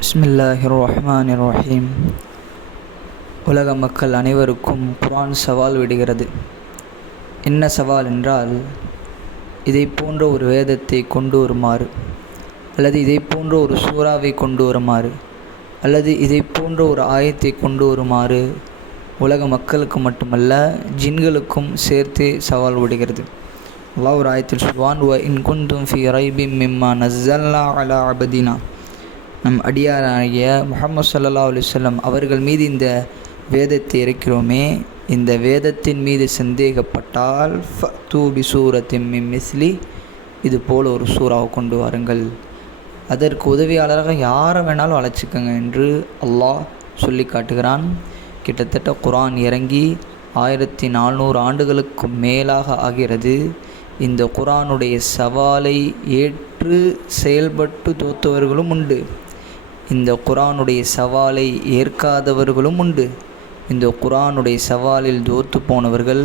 பிஸ்மில்லாஹிர் ரஹ்மானிர் ரஹீம். உலக மக்கள் அனைவருக்கும் குர்ஆன் சவால் விடுகிறது. என்ன சவால் என்றால், இதை போன்ற ஒரு வேதத்தை கொண்டு வருமாறு, அல்லது இதை போன்ற ஒரு சூறாவை கொண்டு வருமாறு, அல்லது இதை போன்ற ஒரு ஆயத்தை கொண்டு வருமாறு உலக மக்களுக்கு மட்டுமல்ல ஜின்களுக்கும் சேர்த்து சவால் விடுகிறது. அல்லாஹ் ஒரு ஆயத்தில் சொல்வான், வ இன் குன்தும் ஃபீ ரைபிம் மிம்மா நஸ்ஸல்னா அலா அபதினா. நம் அடியாராகிய முஹம்மது ஸல்லல்லாஹு அலைஹி வஸல்லம் அவர்கள் மீது இந்த வேதத்தை இறக்கிறோமே, இந்த வேதத்தின் மீது சந்தேகப்பட்டால் ஃபஅது பிசூரத்தின் மின் மிஸ்லி, இது போல் ஒரு சூறாவை கொண்டு வாருங்கள், அதற்கு உதவியாளராக யாரை வேணாலும் அழைச்சிக்கங்க என்று அல்லாஹ் சொல்லி காட்டுகிறான். கிட்டத்தட்ட குர்ஆன் இறங்கி 1400 ஆண்டுகளுக்கு மேலாக ஆகிறது. இந்த குர்ஆனுடைய சவாலை ஏற்று செயல்பட்டு தோற்றவர்களும் உண்டு, இந்த குர்ஆனுடைய சவாலை ஏற்காதவர்களும் உண்டு. இந்த குர்ஆனுடைய சவாலில் தோற்று போனவர்கள்,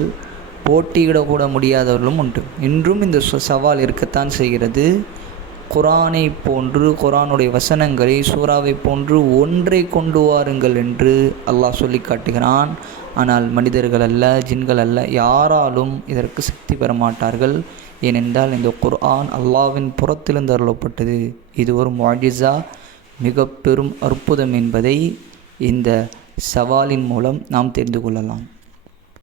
போட்டியிடக்கூட முடியாதவர்களும் உண்டு. இன்றும் இந்த சவால் இருக்கத்தான் செய்கிறது. குர்ஆனை போன்று, குர்ஆனுடைய வசனங்களை சூறாவை போன்று ஒன்றை கொண்டு வாருங்கள் என்று அல்லாஹ் சொல்லி காட்டுகிறான். ஆனால் மனிதர்கள் அல்ல, ஜின்கள் அல்ல, யாராலும் இதற்கு சக்தி பெற மாட்டார்கள். ஏனென்றால் இந்த குர்ஆன் அல்லாஹ்வின் புறத்திலிருந்து அருளப்பட்டது. இது ஒரு முஅஜிஸா, மிக பெரும் அற்புதம் என்பதை இந்த சவாலின் மூலம் நாம் தெரிந்து கொள்ளலாம்.